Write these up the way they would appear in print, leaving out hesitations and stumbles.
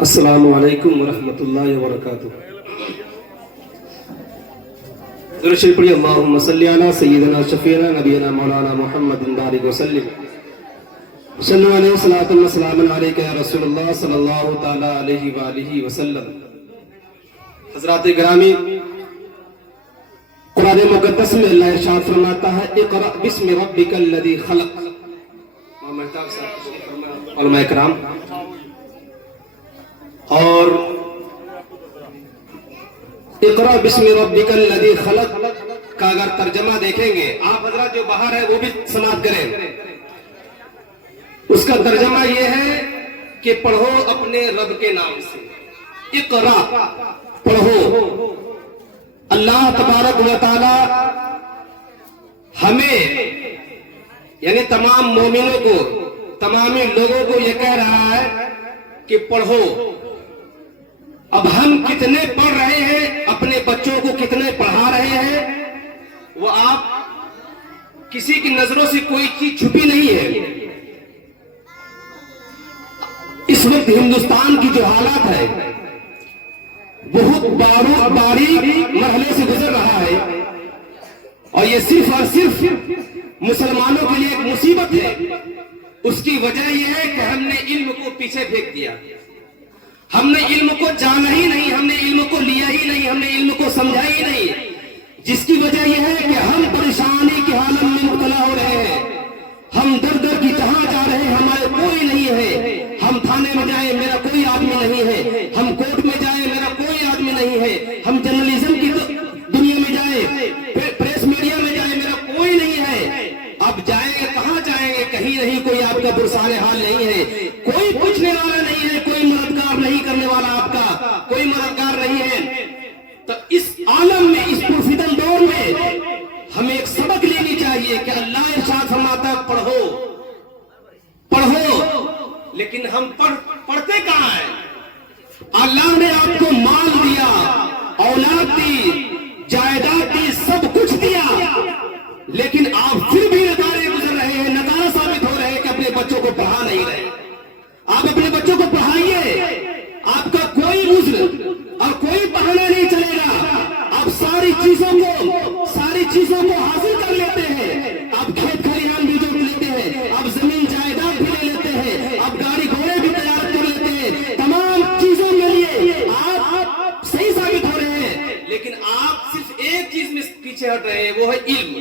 السلام علیکم ورحمۃ اللہ وبرکاتہ۔ درود شریف پڑھیے۔ اللہم صلی علی سیدنا شفیعنا نبینا مولانا محمد بارک وسلم صلی علیہ الصلوۃ والسلام علیک یا رسول اللہ صلی اللہ تعالی علیہ وآلہ وسلم۔ حضرات گرامی، قرآن مقدس میں اللہ ارشاد فرماتا ہے اقرأ بسم ربک الذی خلق۔ علماء کرام اور اقرأ بسم ربک الذی خلق کا اگر ترجمہ دیکھیں گے، آپ حضرات جو باہر ہیں وہ بھی سماعت کریں، اس کا ترجمہ یہ ہے کہ پڑھو اپنے رب کے نام سے۔ اقرأ پڑھو۔ اللہ تبارک و تعالی ہمیں یعنی تمام مومنوں کو، تمام لوگوں کو یہ کہہ رہا ہے کہ پڑھو۔ اب ہم کتنے پڑھ رہے ہیں، اپنے بچوں کو کتنے پڑھا رہے ہیں، وہ آپ کسی کی نظروں سے کوئی چیز چھپی نہیں ہے۔ اس وقت ہندوستان کی جو حالات ہے بہت باریک مرحلے سے گزر رہا ہے، اور یہ صرف اور صرف مسلمانوں کے لیے ایک مصیبت ہے۔ اس کی وجہ یہ ہے کہ ہم نے علم کو پیچھے پھینک دیا، ہم نے علم کو جانا ہی نہیں، ہم نے علم کو لیا ہی نہیں، ہم نے علم کو سمجھا ہی نہیں، جس کی وجہ یہ ہے کہ ہم پریشانی کی حالت میں مبتلا ہو رہے ہیں، ہم در در کی طرح جا رہے ہیں، ہمارے کوئی نہیں ہے، ہم تھانے میں جائیں میرا کوئی آدمی نہیں ہے، ہم کورٹ میں جائیں میرا کوئی آدمی نہیں ہے، ہم جرنلزم کی دنیا میں جائیں، پریس میڈیا میں جائیں میرا کوئی نہیں ہے۔ اب جائیں گے کہاں جائیں گے؟ کہیں نہیں، کوئی آپ کا برسان حال نہیں ہے، کوئی پوچھنے والا نہیں ہے، کوئی مددگار نہیں کرنے والا، آپ کا کوئی مددگار نہیں ہے۔ تو اس عالم میں، اس پرفتن دور میں ہمیں ایک سبق لینی چاہیے کہ اللہ ارشاد فرماتا ہے پڑھو پڑھو، لیکن ہم پڑھتے کہاں ہیں؟ اللہ نے آپ کو مال دیا، اولاد دی، جائیداد دی، سب کچھ دیا، لیکن آپ پھر بھی نکارے گزر رہے ہیں، نکارا ثابت ہو رہے ہیں کہ اپنے بچوں کو پڑھا نہیں رہے۔ آپ اپنے بچوں کو پڑھائیے، آپ کا کوئی عذر اور کوئی بہانہ نہیں چلے گا۔ آپ ساری چیزوں کو حاصل کر لیتے ہیں، آپ کھیت کھلیان بھی جوڑ لیتے ہیں، آپ زمین جائیداد بھی لے لیتے ہیں، آپ گاڑی گھوڑے بھی تیار کر لیتے ہیں، تمام چیزوں کے لیے آپ صحیح ثابت ہو رہے ہیں، لیکن آپ صرف ایک چیز میں پیچھے ہٹ رہے ہیں، وہ ہے علم۔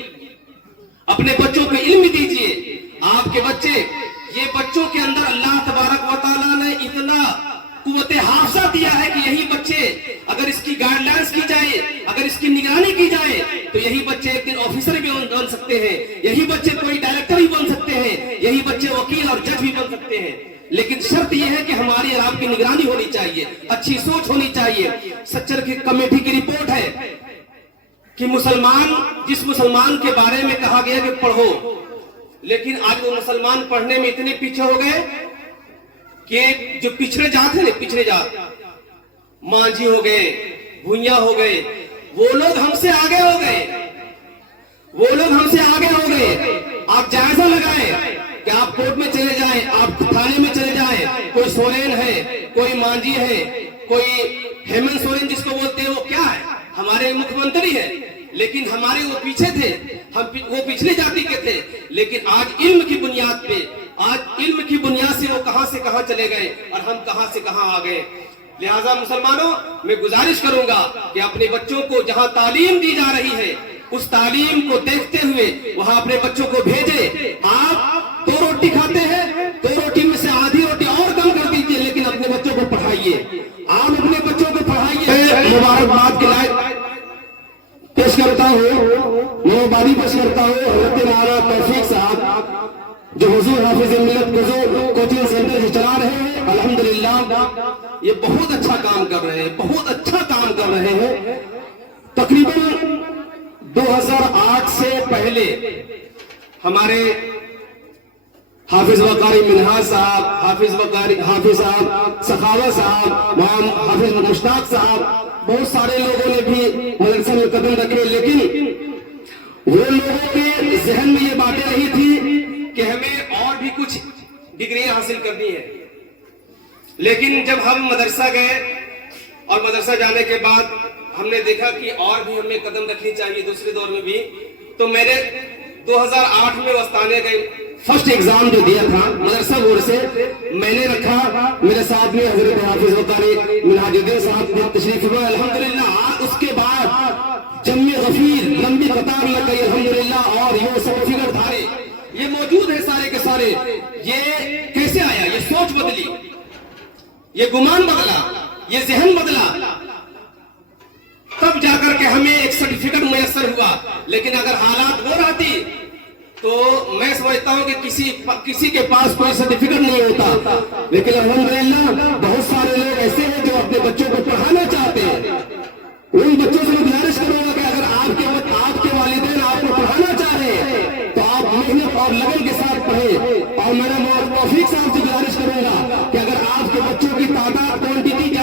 اپنے بچوں کو علم دیجئے۔ آپ کے بچے، یہ بچوں کے اندر اللہ تبارک و تعالیٰ نے اتنا قوت حافظہ دیا ہے کہ یہی بچے اگر اس کی گائیڈ لائنس کی جائے، اگر اس کی نگرانی کی جائے تو یہی بچے ایک دن آفیسر بھی بن سکتے ہیں، یہی بچے کوئی ڈائریکٹر بھی بن سکتے ہیں، یہی بچے وکیل اور جج بھی بن سکتے ہیں۔ لیکن شرط یہ ہے کہ ہماری اور آپ کی نگرانی ہونی چاہیے، اچھی سوچ ہونی چاہیے۔ سچر کی کمیٹی کی رپورٹ ہے کہ جس مسلمان کے بارے میں کہا گیا کہ پڑھو، لیکن آج وہ مسلمان پڑھنے میں اتنے پیچھے ہو گئے کہ جو پچھڑے جات ہیں، پچھڑے جات، مانجھی ہو گئے، بھوئیاں ہو گئے، وہ لوگ ہم سے آگے ہو گئے۔ آپ جائزہ لگائیں کہ آپ کورٹ میں چلے جائیں، آپ تھانے میں چلے جائیں، کوئی سورین ہے، کوئی مانجھی ہے، کوئی ہیمنت سورین جس کو بولتے ہیں، وہ کیا ہے؟ ہمارے مکھ منتری ہے، لیکن ہمارے وہ پیچھے تھے، وہ پچھلی جاتی کے تھے، لیکن آج علم کی بنیاد پہ، آج علم کی بنیاد سے وہ کہاں سے کہاں چلے گئے اور ہم کہاں سے کہاں آ گئے۔ لہٰذا مسلمانوں، میں گزارش کروں گا کہ اپنے بچوں کو جہاں تعلیم دی جا رہی ہے اس تعلیم کو دیکھتے ہوئے وہاں اپنے بچوں کو بھیجے۔ آپ 2 روٹی کھاتے ہیں، 2 روٹی میں سے آدھی روٹی اور کم کر دیجیے، لیکن اپنے بچوں کو پڑھائیے، آپ اپنے بچوں کو پڑھائیے۔ مبارکباد کے لائق پیش کرتا ہوں، مبارکبادی پیش کرتا ہوں حضرت مولانا توفیق صاحب، جو حضور حافظ ملت حضور کوچنگ سینٹر جو چلا رہے ہیں۔ الحمدللہ یہ بہت اچھا کام کر رہے ہیں، بہت اچھا کام کر رہے ہیں۔ تقریباً 2008 سے پہلے ہمارے حافظ وقاری منہاج صاحب، حافظ صاحب سخاوت صاحب، حافظ مشتاق صاحب، بہت سارے لوگوں نے بھی مدرسے میں قدم رکھے، لیکن وہ لوگوں کے ذہن میں یہ باتیں نہیں تھی کہ ہمیں اور بھی کچھ ڈگریاں حاصل کرنی ہے، لیکن جب ہم مدرسہ گئے اور مدرسہ جانے کے بعد ہم نے دیکھا کہ اور بھی ہمیں قدم رکھنی چاہیے دوسرے دور میں بھی، تو میں نے 2008 میں وسطانے کا فرسٹ ایگزام جو دیا تھا مدرسہ بورڈ سے میں نے رکھا، میرے ساتھ میں حضرت حافظ وقاری منہاج الدین صاحب تشریف فرما الحمدللہ۔ اس کے بعد جمع غفیر لمبی قطار لگ گئی الحمدللہ، اور یہ سرٹیفکیٹ دھارے یہ موجود ہے سارے کے سارے۔ یہ کیسے آیا؟ یہ سوچ بدلی، یہ گمان بدلا، یہ ذہن بدلا، تب جا کر کے ہمیں ایک سرٹیفکیٹ میسر ہوا۔ لیکن اگر حالات وہ رہتی تو میں سمجھتا ہوں کہ کسی کے پاس کوئی سرٹیفکیٹ نہیں ہوتا۔ لیکن الحمدللہ بہت سارے لوگ ایسے ہیں جو اپنے بچوں کو پڑھانا چاہتے ہیں۔ ان بچوں سے میں گزارش کروں گا کہ اگر آپ کے والدین آپ کو پڑھانا چاہ رہے ہیں تو آپ محنت اور لگن کے ساتھ پڑھیں۔ اور میں توفیق صاحب سے گزارش کروں گا کہ اگر آپ کے بچوں کی تعداد کوانٹٹی